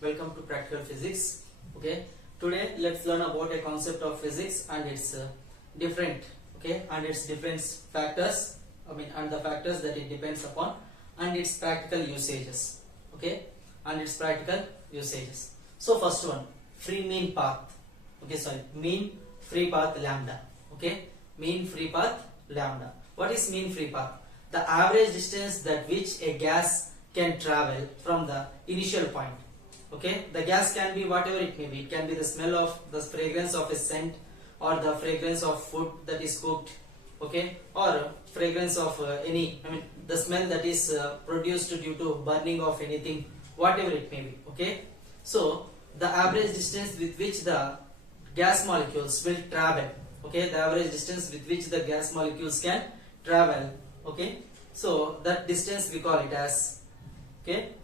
Welcome to Practical Physics. Okay, today let's learn about a concept of physics and its different and its different factors. And the factors that it depends upon and its practical usages. Okay, and its practical usages. So first one, free mean path. Mean free path lambda. Okay, mean free path lambda. What is mean free path? The average distance that which a gas can travel from the initial point. Okay, the gas can be whatever it may be. It can be the smell of the fragrance of a scent, or the fragrance of food that is cooked. Okay, or fragrance of the smell that is produced due to burning of anything, whatever it may be. Okay, so the average distance with which the gas molecules will travel. Okay, the average distance with which the gas molecules can travel. Okay, so that distance we call it as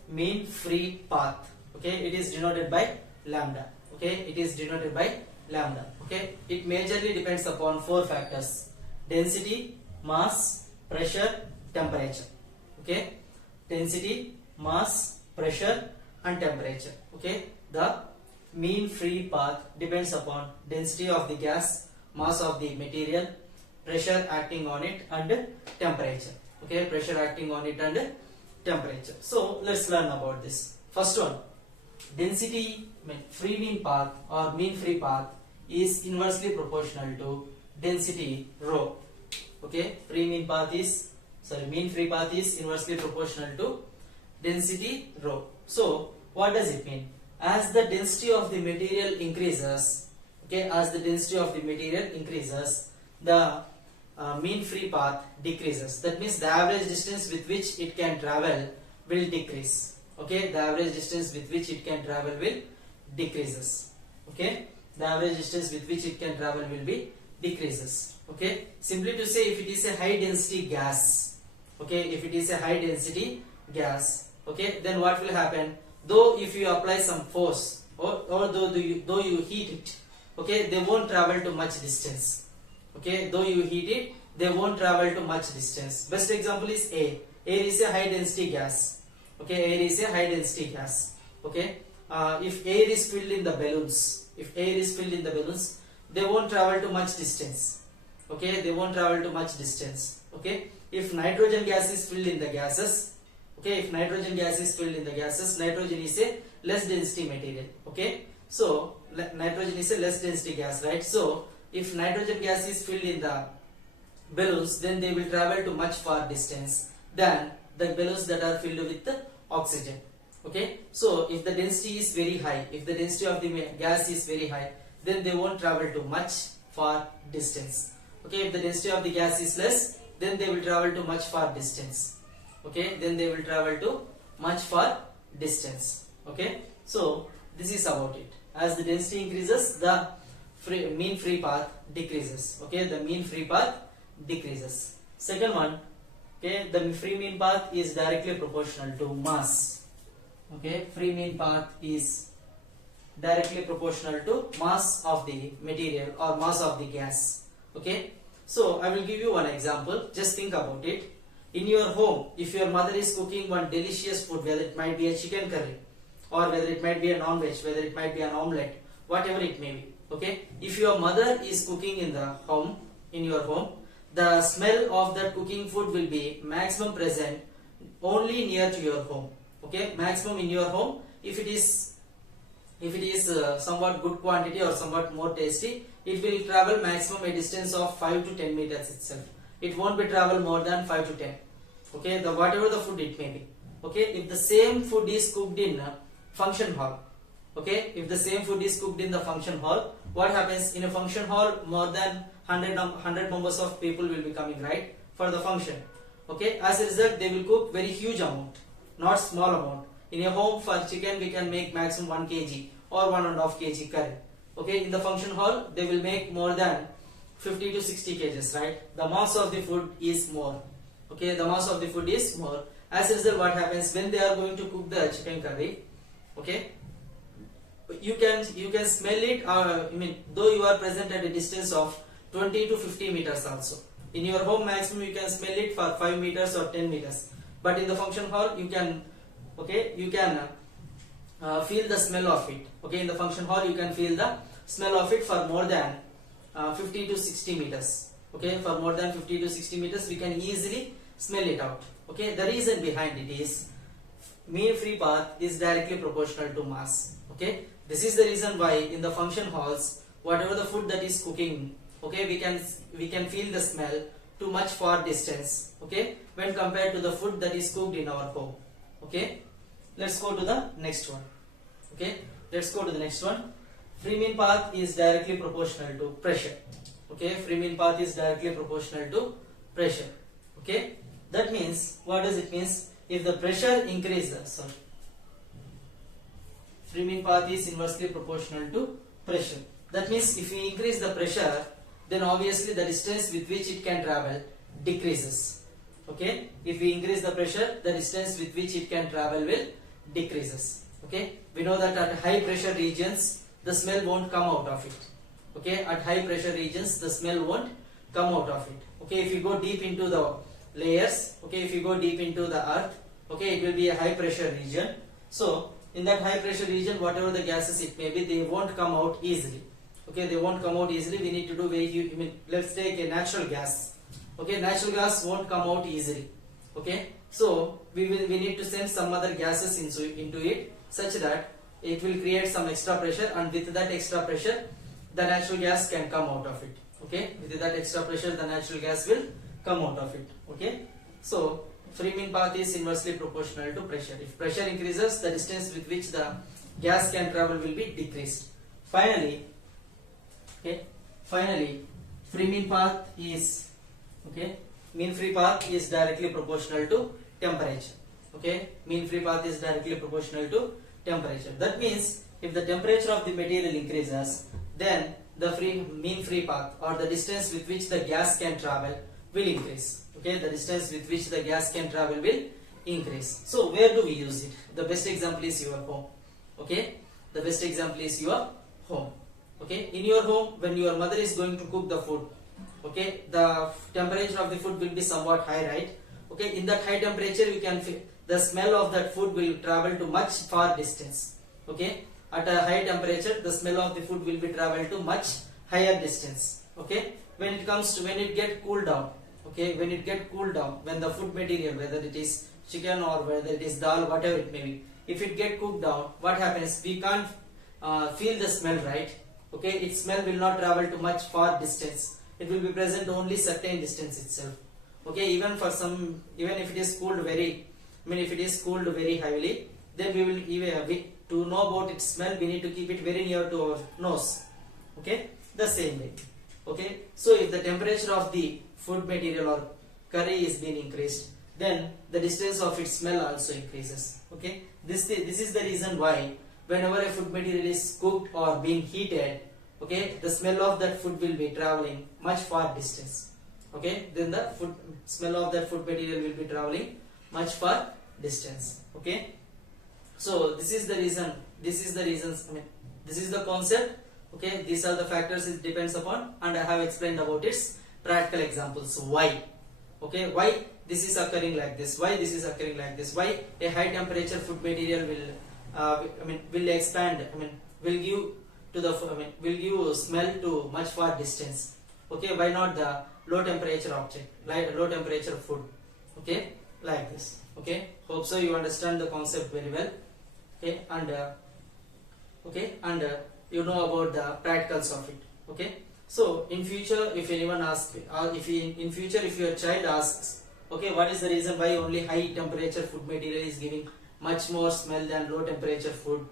mean free path. Okay, it is denoted by lambda. Okay, it is denoted by lambda. Okay, it majorly depends upon four factors: density, mass, pressure, temperature. Okay, density, mass, pressure and temperature. Okay, the mean free path depends upon density of the gas, mass of the material, pressure acting on it and temperature. Okay, pressure acting on it and temperature. So let's learn about this. First one, density free mean path or mean free path is inversely proportional to density rho. Okay, mean free path is inversely proportional to density rho. So what does it mean? As the density of the material increases, the mean free path decreases. That means the average distance with which it can travel will decrease. Okay, the average distance with which it can travel will decreases. Okay, the average distance with which it can travel will be decreases. Okay, simply to say, if it is a high density gas, then what will happen? Though if you apply some force or though you heat it, okay, they won't travel to much distance. Okay, though you heat it, they won't travel to much distance. Best example is air. Air is a high density gas. Okay, air is a high density gas. Okay, if air is filled in the balloons, they won't travel to much distance. Okay, they won't travel to much distance. Okay, if nitrogen gas is filled in the gases, nitrogen is a less density material. Okay, so nitrogen is a less density gas, right? So if nitrogen gas is filled in the balloons, then they will travel to much far distance than the balloons that are filled with the oxygen. Okay, so if the density is very high, if the density of the gas is very high, then they won't travel to much far distance. Okay, if the density of the gas is less, then they will travel to much far distance. Okay, then they will travel to much far distance. Okay, so this is about it. As the density increases, the mean free path decreases. Okay, the mean free path decreases. Second one, okay, the free mean path is directly proportional to mass. Okay, free mean path is directly proportional to mass of the material or mass of the gas. Okay, so I will give you one example. Just think about it. In your home, if your mother is cooking one delicious food, whether it might be a chicken curry or whether it might be a non-veg, whether it might be an omelette, whatever it may be. Okay, if your mother is cooking in your home, the smell of that cooking food will be maximum present only near to your home. Okay, maximum in your home. If it is somewhat good quantity or somewhat more tasty, it will travel maximum a distance of 5 to 10 meters itself. It won't be travel more than 5 to 10. Okay, whatever the food it may be. Okay, if the same food is cooked in a function hall, if the same food is cooked in the function hall, what happens in a function hall? More than 100 members of people will be coming, right, for the function. Okay, as a result, they will cook very huge amount, not small amount. In a home, for chicken we can make maximum 1 kg or 1.5 kg curry. Okay, in the function hall they will make more than 50 to 60 kgs, right? The mass of the food is more. Okay, the mass of the food is more. As a result, what happens when they are going to cook the chicken curry? Okay, you can smell it. Though you are present at a distance of 20 to 50 meters also. In your home, maximum you can smell it for 5 meters or 10 meters. But in the function hall, you can feel the smell of it. Okay, in the function hall you can feel the smell of it for more than 50 to 60 meters. Okay, for more than 50 to 60 meters we can easily smell it out. Okay, the reason behind it is mean free path is directly proportional to mass. Okay, this is the reason why in the function halls whatever the food that is cooking, okay, we can feel the smell to much far distance, okay, when compared to the food that is cooked in our home. Okay, let's go to the next one. Okay, let's go to the next one. Free mean path is directly proportional to pressure. Okay, free mean path is directly proportional to pressure. Okay, that means, what does it means? If the pressure increases, free mean path is inversely proportional to pressure. That means if we increase the pressure, then obviously the distance with which it can travel decreases. Okay, if we increase the pressure, the distance with which it can travel will decreases. Okay, we know that at high pressure regions the smell won't come out of it. Okay, at high pressure regions the smell won't come out of it. Okay, if you go deep into the layers, okay, if you go deep into the earth, okay, it will be a high pressure region. So in that high pressure region, whatever the gases it may be, they won't come out easily. Okay, they won't come out easily. We need to do very huge, let's take a natural gas. Okay, natural gas won't come out easily. Okay, so we need to send some other gases into it such that it will create some extra pressure, and with that extra pressure the natural gas can come out of it. Okay, with that extra pressure the natural gas will come out of it. Okay, so free mean path is inversely proportional to pressure. If pressure increases, the distance with which the gas can travel will be decreased. Finally, free mean path is, mean free path is directly proportional to temperature. Okay, mean free path is directly proportional to temperature. That means if the temperature of the material increases, then the mean free path, or the distance with which the gas can travel, will increase. Okay, the distance with which the gas can travel will increase. So where do we use it? The best example is your home. Okay, the best example is your home. Okay, in your home, when your mother is going to cook the food, okay, the temperature of the food will be somewhat high, right? Okay, in that high temperature you can feel the smell of that food will travel to much far distance. Okay, at a high temperature the smell of the food will be travel to much higher distance. Okay, when it get cooled down, okay, when it get cooled down, when the food material, whether it is chicken or whether it is dal, whatever it may be, if it get cooked down, what happens? We can't feel the smell, right? Okay, its smell will not travel to much far distance. It will be present only certain distance itself. Okay, even if it is cooled if it is cooled very heavily, then we will to know about its smell, we need to keep it very near to our nose. Okay, the same way. Okay, so if the temperature of the food material or curry is being increased, then the distance of its smell also increases. Okay, this is the reason why whenever a food material is cooked or being heated, okay, the smell of that food will be traveling much far distance. Okay, then the smell of that food material will be traveling much far distance. Okay, so this is the reasons, this is the concept. Okay, these are the factors it depends upon, and I have explained about its practical examples. Why? Okay, why this is occurring like this? Why this is occurring like this? Why a high temperature food material will expand? Will give smell to much far distance. Okay, why not the low temperature object, like low temperature food? Okay, like this. Okay, hope so you understand the concept very well. Okay, and you know about the practicals of it. Okay, so in future, if anyone asks, if your child asks, okay, what is the reason why only high temperature food material is giving much more smell than low temperature food?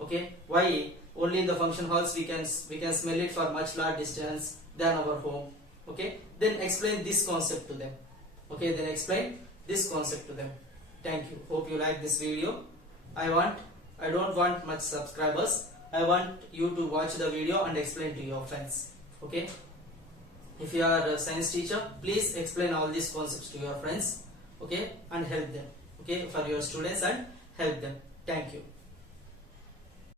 Okay, why only in the function halls we can smell it for much large distance than our home? Okay, then explain this concept to them. Okay, then explain this concept to them. Thank you. Hope you like this video. I don't want much subscribers. I want you to watch the video and explain to your friends. Okay, if you are a science teacher, please explain all these concepts to your friends. Okay, and help them. Okay, for your students, and help them. Thank you.